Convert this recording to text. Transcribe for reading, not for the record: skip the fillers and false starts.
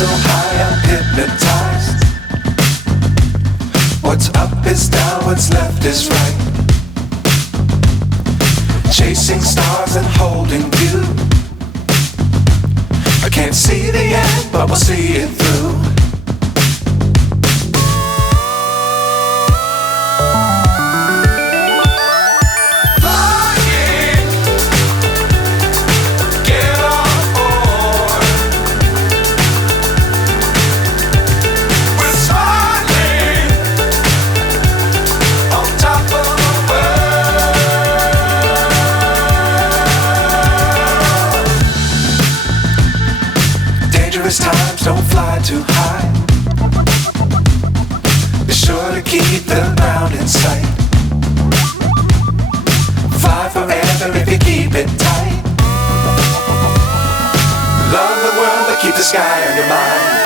So high I'm hypnotized. What's up is down, what's left is right. Chasing stars and holding you. I can't see the end, but we'll see it through. Times don't fly too high. Be sure to keep the ground in sight. Fly forever if you keep it tight. Love the world but keep the sky on your mind.